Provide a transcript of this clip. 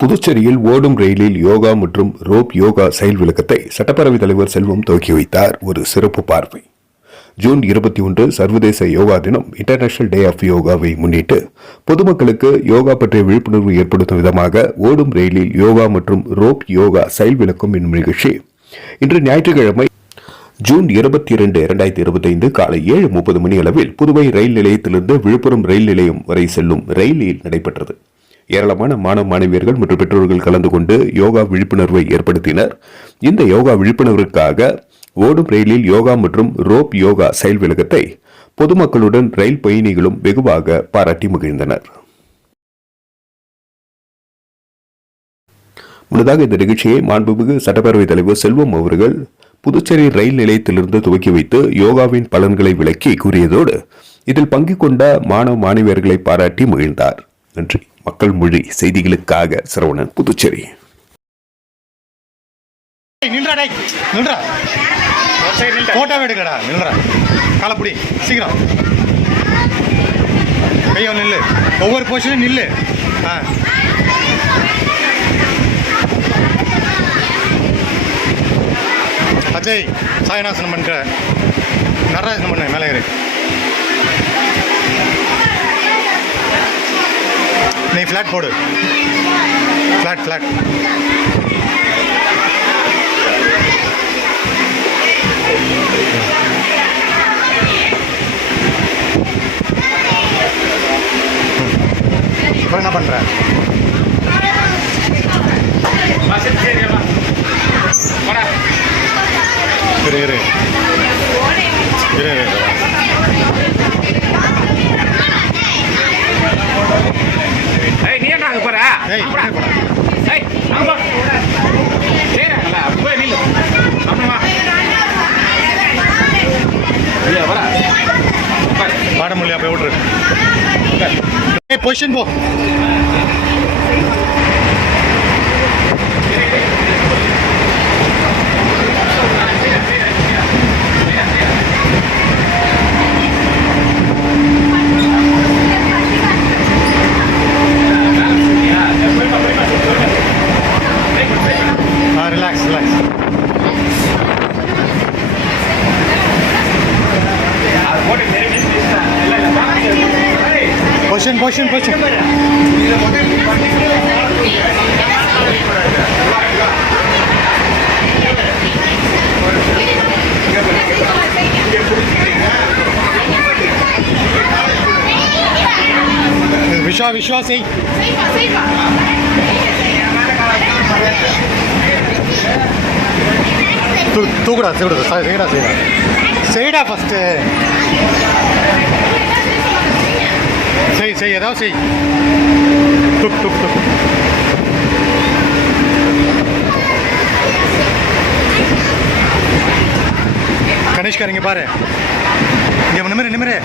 புதுச்சேரியில் ஓடும் ரயிலில் யோகா மற்றும் ரோப் யோகா செயல் விளக்கத்தை சட்டப்பேரவைத் தலைவர் செல்வம் துவக்கி வைத்தார். ஒரு சிறப்பு பார்வை. ஜூன் இருபத்தி ஒன்று சர்வதேச யோகா தினம் இன்டர்நேஷனல் டே ஆஃப் யோகாவை முன்னிட்டு பொதுமக்களுக்கு யோகா பற்றிய விழிப்புணர்வு ஏற்படுத்தும் விதமாக ஓடும் ரயிலில் யோகா மற்றும் ரோப் யோகா செயல் விளக்கும் என்னும் நிகழ்ச்சி இன்று ஞாயிற்றுக்கிழமை ஜூன் இருபத்தி இரண்டு இரண்டாயிரத்தி இருபத்தைந்து காலை ஏழு முப்பது மணி அளவில் புதுவை ரயில் நிலையத்திலிருந்து விழுப்புரம் ரயில் நிலையம் வரை செல்லும் ரயிலில் நடைபெற்றது. ஏராளமான மாணவ மாணவியர்கள் மற்றும் பெற்றோர்கள் கலந்து கொண்டு யோகா விழிப்புணர்வை ஏற்படுத்தினர். இந்த யோகா விழிப்புணர்வுக்காக ஓடும் ரயிலில் யோகா மற்றும் ரோப் யோகா செயல் விளக்கத்தை பொதுமக்களுடன் ரயில் பயணிகளும் வெகுவாக பாராட்டி மகிழ்ந்தனர். முன்னதாக இந்த நிகழ்ச்சியை மாண்புமிகு சட்டப்பேரவைத் தலைவர் செல்வம் அவர்கள் புதுச்சேரி ரயில் நிலையத்திலிருந்து துவக்கி வைத்து யோகாவின் பலன்களை விளக்கி கூறியதோடு இதில் பங்கு கொண்ட மாணவ மாணவியர்களை பாராட்டி மகிழ்ந்தார். நன்றி. மக்கள் மொழி செய்திகளுக்காக சரவணன் புதுச்சேரி. டேய், நின்றா போட்டோ எடுக்கடா நின்றா காலப்புடி சீக்கிரம். கையோ நில்லு. ஒவ்வொரு போர்ஷனும் நில்லு. ஆ. அஜய் சாயநாசனம் பண்ணுற நடராஜனம் பண்ணு மேலே இருக்கு நீ ஃப்ளாட் போடு. ஃப்ளாட் ஃப்ளாட் இப்போ என்ன பண்ணுற இரு. இரு இரு இரு ஏய் நீ என்ன அங்க போற ஏய். அப்புறம். இரு போடா. ஏய் அங்க போ. சரிங்களா போய் விட்ரு பொசிஷன் போ. বসেন বসেন বসেন विश्वास विश्वास ही तू तू कड़ा से कड़ा सही कड़ा सही कड़ा फर्स्ट செய் செய் ஏதாவது செய் துப் துப் துப் கணேஷ்கார் இங்கே பாரு இங்கே நிமிரு நிமிரு